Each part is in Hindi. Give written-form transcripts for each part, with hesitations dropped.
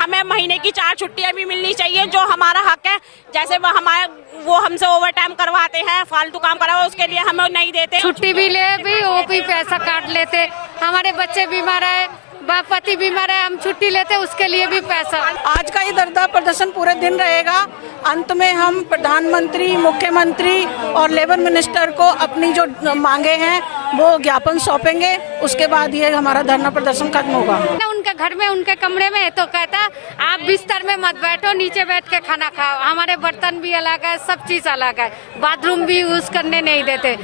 हमें महीने की 4 छुट्टियां भी मिलनी चाहिए, जो हमारा हक है। जैसे वो हमसे ओवर टाइम करवाते हैं, फालतू काम करवा, उसके लिए हमें नहीं देते। छुट्टी भी ले भी वो भी पैसा काट लेते। हमारे बच्चे बीमार है, बाप पति बीमार है, हम छुट्टी लेते उसके लिए भी पैसा। आज का ये धरना प्रदर्शन पूरे दिन रहेगा। अंत में हम प्रधानमंत्री, मुख्यमंत्री और लेबर मिनिस्टर को अपनी जो मांगे हैं वो ज्ञापन सौंपेंगे। उसके बाद ये हमारा धरना प्रदर्शन खत्म होगा। उनके घर में, उनके कमरे में तो कहता आप बिस्तर में मत बैठो, नीचे बैठ के खाना खाओ। हमारे बर्तन भी अलग है, सब चीज अलग है, बाथरूम भी यूज करने नहीं देते।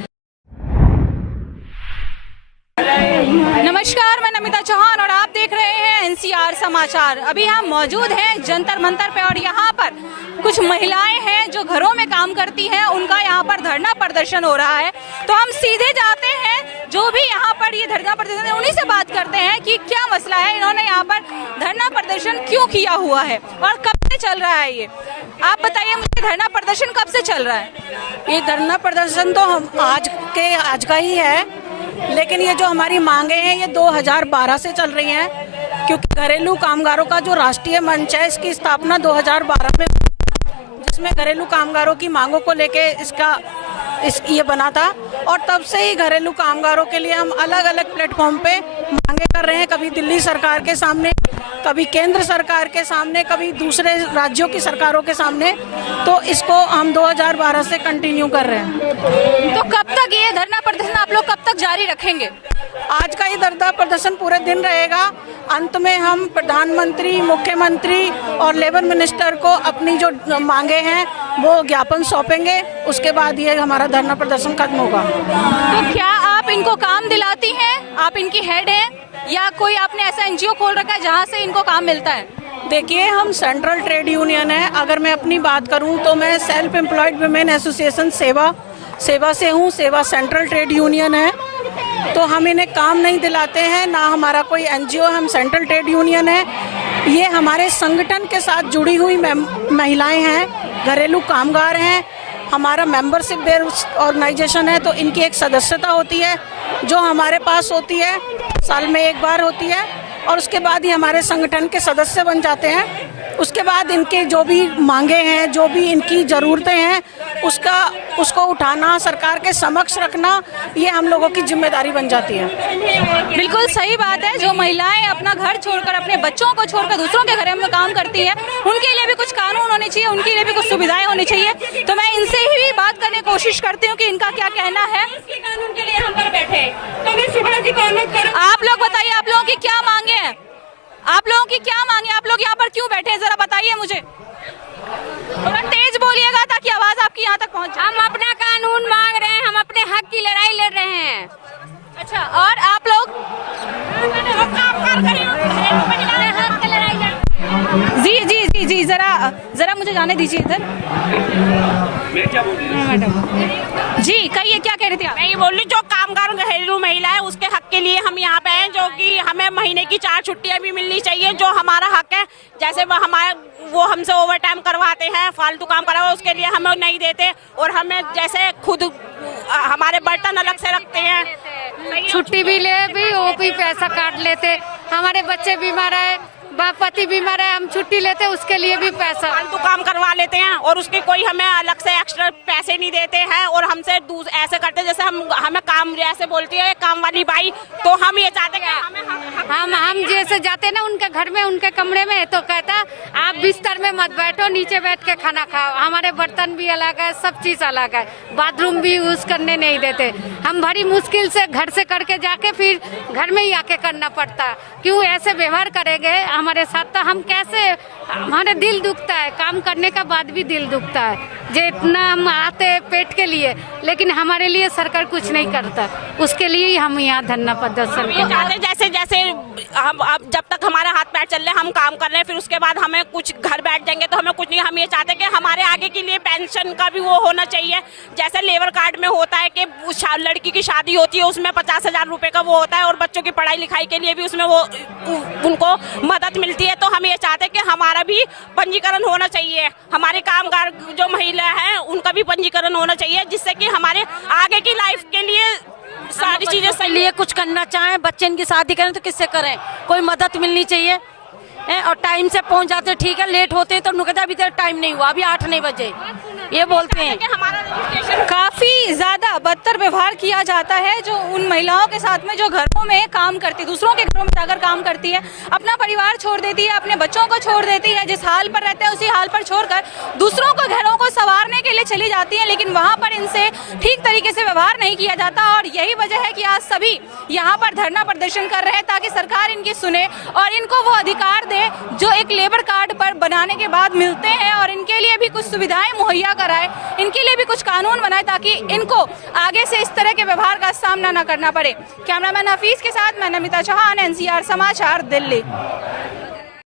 नमस्कार, मैं नमिता चौहान और आप देख रहे हैं एनसीआर समाचार। अभी हम मौजूद हैं जंतर मंतर पे और यहाँ पर कुछ महिलाएं हैं जो घरों में काम करती हैं, उनका यहाँ पर धरना प्रदर्शन हो रहा है। तो हम सीधे जाते हैं, जो भी यहाँ पर ये धरना प्रदर्शन है उन्हीं से बात करते हैं कि क्या मसला है, इन्होंने यहाँ पर धरना प्रदर्शन क्यों किया हुआ है और कब से चल रहा है ये। आप बताइए मुझे, धरना प्रदर्शन कब से चल रहा है? ये धरना प्रदर्शन तो हम आज का ही है, लेकिन ये जो हमारी मांगे हैं ये 2012 से चल रही हैं, क्योंकि घरेलू कामगारों का जो राष्ट्रीय मंच है इसकी स्थापना 2012 में, जिसमें घरेलू कामगारों की मांगों को लेके ये बना था। और तब से ही घरेलू कामगारों के लिए हम अलग अलग प्लेटफॉर्म पे मांगे कर रहे हैं, कभी दिल्ली सरकार के सामने, कभी केंद्र सरकार के सामने, कभी दूसरे राज्यों की सरकारों के सामने। तो इसको हम 2012 से कंटिन्यू कर रहे हैं। तो कब तक ये धरना प्रदर्शन आप लोग कब तक जारी रखेंगे? आज का ये धरना प्रदर्शन पूरे दिन रहेगा। अंत में हम प्रधानमंत्री, मुख्यमंत्री और लेबर मिनिस्टर को अपनी जो मांगे हैं वो ज्ञापन सौंपेंगे। उसके बाद ये हमारा धरना प्रदर्शन खत्म होगा। तो क्या आप इनको काम दिलाती हैं? आप इनकी हेड हैं या कोई आपने ऐसा एनजीओ खोल रखा है जहां से इनको काम मिलता है? देखिए, हम सेंट्रल ट्रेड यूनियन है। अगर मैं अपनी बात करूं तो मैं सेल्फ एम्प्लॉयड वुमेन एसोसिएशन सेवा से हूं। सेवा सेंट्रल ट्रेड यूनियन है, तो हम इन्हें काम नहीं दिलाते हैं, ना हमारा कोई एनजीओ, हम सेंट्रल ट्रेड यूनियन है। ये हमारे संगठन के साथ जुड़ी हुई महिलाएं हैं, घरेलू कामगार हैं। हमारा मेंबरशिप बेस्ड ऑर्गेनाइजेशन है, तो इनकी एक सदस्यता होती है जो हमारे पास होती है, साल में एक बार होती है, और उसके बाद ही हमारे संगठन के सदस्य बन जाते हैं। उसके बाद इनके जो भी मांगे हैं, जो भी इनकी ज़रूरतें हैं, उसको उठाना, सरकार के समक्ष रखना, ये हम लोगों की जिम्मेदारी बन जाती है। बिल्कुल सही बात है। जो महिलाएं अपना घर छोड़कर, अपने बच्चों को छोड़कर दूसरों के घर में काम करती हैं, उनके लिए भी कुछ कानून होने चाहिए, उनके लिए भी कुछ सुविधाएं होनी चाहिए। तो मैं इनसे ही बात करने की कोशिश करती हूँ कि इनका क्या कहना है। कानून के लिए हम पर बैठे, तो मैं सुबह जी को आप लोग बताइए, आप लोगों की क्या मांगे हैं? आप लोगों की क्या मांगे? आप लोग यहाँ पर क्यों बैठे हैं, जरा बताइए मुझे। थोड़ा तेज बोलिएगा ताकि आवाज आपकी यहाँ तक पहुँचे। हम अपना कानून मांग रहे हैं, हम अपने हक की लड़ाई लड़ रहे हैं। अच्छा, और आप लोग? जी जी जी जी, जरा मुझे जाने दीजिए इधर। मैडम जी कहिए, क्या कह रहे थे आप? मैं ये बोल रही, जो कामगार घरेलू महिला है उसके हक के लिए हम यहाँ पे हैं, जो कि हमें महीने की 4 छुट्टियां भी मिलनी चाहिए, जो हमारा हक है। जैसे वो हमसे ओवर टाइम करवाते हैं, फालतू काम करवा, उसके लिए हमें नहीं देते, और हमें जैसे खुद हमारे बर्तन अलग से रखते हैं। छुट्टी भी ले भी वो भी पैसा काट लेते। हमारे बच्चे बीमार है, बाप पति बीमार है, हम छुट्टी लेते उसके लिए भी पैसा। फालतू काम करवा लेते हैं और उसके कोई हमें अलग से एक्स्ट्रा पैसे नहीं देते हैं, और हमसे ऐसे करते जैसे हमें काम, जैसे बोलती है काम वाली बाई। तो हम ये चाहते हैं हम जैसे जाते ना उनके घर में, उनके कमरे में, तो कहता आप बिस्तर में मत बैठो, नीचे बैठ के खाना खाओ। हमारे बर्तन भी अलग है, सब चीज अलग है, बाथरूम भी यूज करने नहीं देते। हम बड़ी मुश्किल से घर से करके जाके फिर घर में ही आके करना पड़ता। क्यों ऐसे व्यवहार करेंगे हमारे साथ? तो हम कैसे, हमारे दिल दुखता है, काम करने का बाद भी दिल दुखता है। जितना हम आते पेट के लिए, लेकिन हमारे लिए सरकार कुछ नहीं करता। उसके लिए ही हम यहाँ धरना प्रदर्शन चाहते, जैसे हम अब जब तक हमारे हाथ पैर चल रहे हैं हम काम कर रहे हैं, फिर उसके बाद हमें कुछ घर बैठ जाएंगे तो हमें कुछ नहीं। हम ये चाहते हैं कि हमारे आगे के लिए पेंशन का भी वो होना चाहिए, जैसे लेबर कार्ड में होता है कि लड़की की शादी होती है उसमें 50,000 रुपए का वो होता है, और बच्चों की पढ़ाई लिखाई के लिए भी उसमें वो उनको मदद मिलती है। तो हम ये चाहते हैं कि हमारा भी पंजीकरण होना चाहिए, हमारे कामगार जो महिला है उनका भी पंजीकरण होना चाहिए, जिससे कि हमारे आगे की लाइफ के लिए सारी चीजें लिए कुछ करना चाहें, बच्चे इनकी शादी करें तो किससे करें? कोई मदद मिलनी चाहिए। हैं, और टाइम से पहुंच जाते, ठीक है, लेट होते तो कहते अभी तक टाइम नहीं हुआ, अभी 8 नहीं बजे, ये बोलते हैं। कि हमारा रजिस्ट्रेशन काफी ज्यादा बदतर व्यवहार किया जाता है जो उन महिलाओं के साथ में जो घरों में काम करती, दूसरों के घरों में जाकर काम करती है, अपना परिवार छोड़ देती है, अपने बच्चों को छोड़ देती है, जिस हाल पर रहते हैं उसी हाल पर छोड़कर दूसरों को घरों को संवारने के लिए चली जाती है, लेकिन वहां पर इनसे ठीक तरीके से व्यवहार नहीं किया जाता। और यही वजह है कि आज सभी यहाँ पर धरना प्रदर्शन कर रहे हैं ताकि सरकार इनकी सुने और इनको वो अधिकार दे जो एक लेबर कार्ड पर बनाने के बाद मिलते हैं, और इनके लिए भी कुछ सुविधाएं मुहैया कराए, इनके लिए भी कुछ कानून बनाए ताकि इनको आगे से इस तरह के व्यवहार का सामना न करना पड़े। कैमरामैन हफीज के साथ मैं नमिता चौहान, NCR समाचार, दिल्ली।